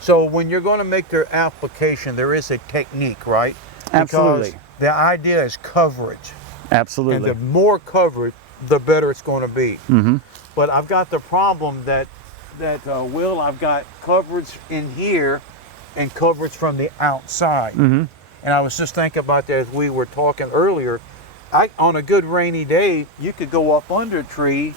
So when you're going to make your application, there is a technique, right? Absolutely. Because the idea is coverage. Absolutely. And the more coverage, the better it's going to be. Mm-hmm. But I've got the problem that Will, I've got coverage in here and coverage from the outside. Mm-hmm. And I was just thinking about that as we were talking earlier. On a good rainy day, you could go up under a tree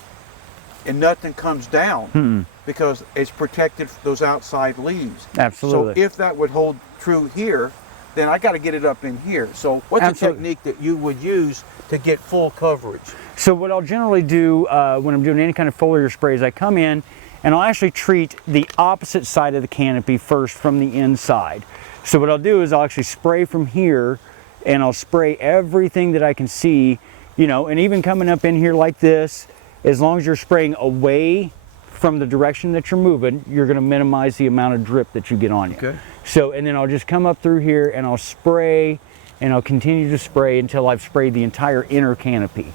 and nothing comes down. Mm-hmm. Because it's protected from those outside leaves. Absolutely. So if that would hold true here, then I got to get it up in here. So what's the technique that you would use to get full coverage? So what I'll generally do when I'm doing any kind of foliar spray is I come in and I'll actually treat the opposite side of the canopy first from the inside. So what I'll do is I'll actually spray from here, and I'll spray everything that I can see, you know, and even coming up in here like this, as long as you're spraying away from the direction that you're moving, you're going to minimize the amount of drip that you get on you. Okay. So, and then I'll just come up through here and I'll spray, and I'll continue to spray until I've sprayed the entire inner canopy.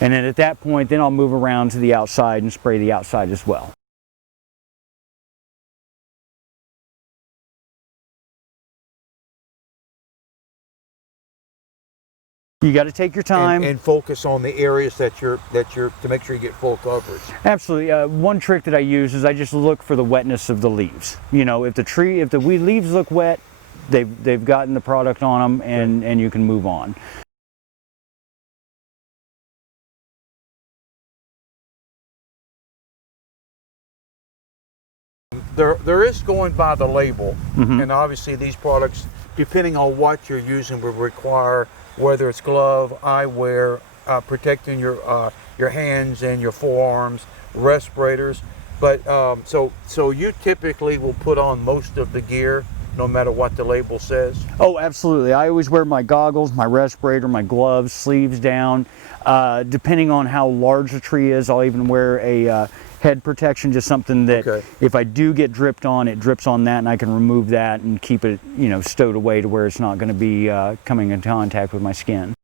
And then at that point, then I'll move around to the outside and spray the outside as well. You got to take your time and focus on the areas that you're to make sure you get full coverage. Absolutely. One trick that I use is I just look for the wetness of the leaves. You know, if the leaves look wet, they've gotten the product on them, and you can move on. There is going by the label, Mm-hmm. and obviously these products, depending on what you're using, will require whether it's glove, eyewear, protecting your hands and your forearms, respirators. But so you typically will put on most of the gear, no matter what the label says. Oh, absolutely. I always wear my goggles, my respirator, my gloves, sleeves down. Depending on how large the tree is, I'll even wear a head protection, just something that if I do get dripped on, it drips on that, and I can remove that and keep it, you know, stowed away to where it's not going to be coming in contact with my skin.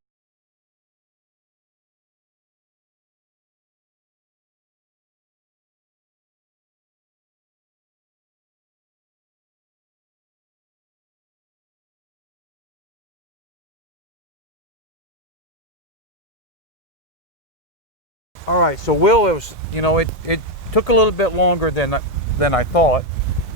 All right, so Will, it took a little bit longer than I thought,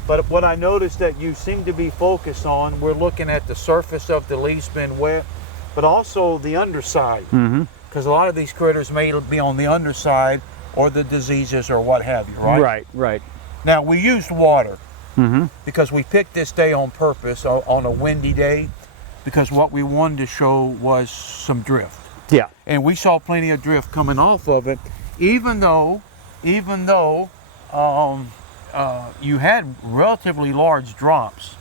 but what I noticed that you seem to be focused on, we're looking at the surface of the leaves being wet, but also the underside, because a lot of these critters may be on the underside or the diseases or what have you, right? Right, right. Now we used water because we picked this day on purpose on a windy day, because what we wanted to show was some drift. Yeah. And we saw plenty of drift coming off of it, even though you had relatively large drops.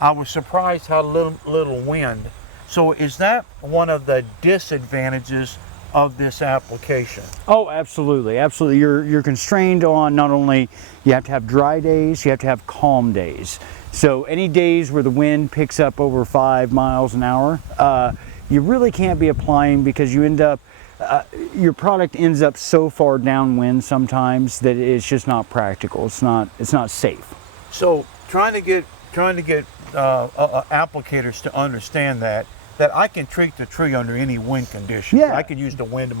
I was surprised how little wind. So is that one of the disadvantages of this application? Oh, absolutely, absolutely. You're constrained on not only you have to have dry days, you have to have calm days. So any days where the wind picks up over 5 miles an hour, you really can't be applying, because you end up, your product ends up so far downwind sometimes that it's just not practical. It's not safe. So trying to get applicators to understand that I can treat the tree under any wind condition. Yeah. I can use the wind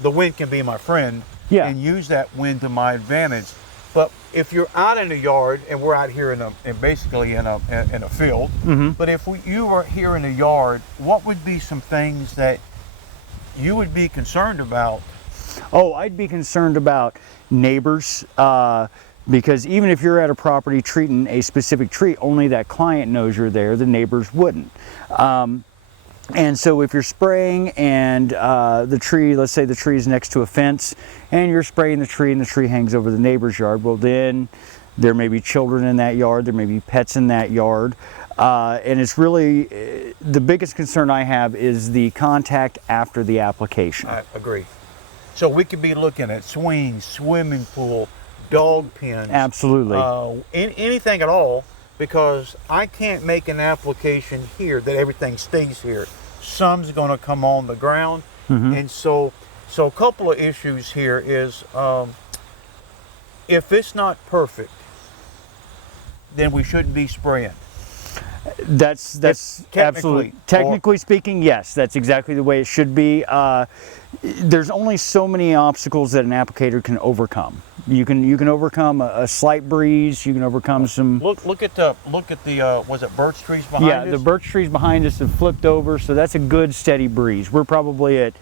the wind can be my friend, and use that wind to my advantage. But if you're out in the yard, and we're out here basically in a field, but if you were here in the yard, what would be some things that you would be concerned about? Oh, I'd be concerned about neighbors, because even if you're at a property treating a specific tree, only that client knows you're there, the neighbors wouldn't. And so if you're spraying and the tree, let's say the tree is next to a fence, and you're spraying the tree and the tree hangs over the neighbor's yard, well then there may be children in that yard, there may be pets in that yard, and it's really, the biggest concern I have is the contact after the application. I agree. So we could be looking at swings, swimming pool, dog pens. Absolutely. Anything at all, because I can't make an application here that everything stays here. Some's going to come on the ground, and so So a couple of issues here is, if it's not perfect, then we shouldn't be spraying. That's absolutely, technically speaking, yes, that's exactly the way it should be. There's only so many obstacles that an applicator can overcome. You can overcome a slight breeze. You can overcome some. Look at the was it birch trees behind us? Yeah, the birch trees behind us have flipped over, so that's a good steady breeze. We're probably at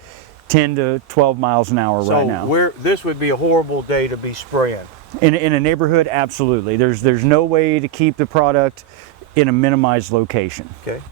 10 to 12 miles an hour right now. So this would be a horrible day to be spraying. In a neighborhood, absolutely. There's no way to keep the product in a minimized location. Okay.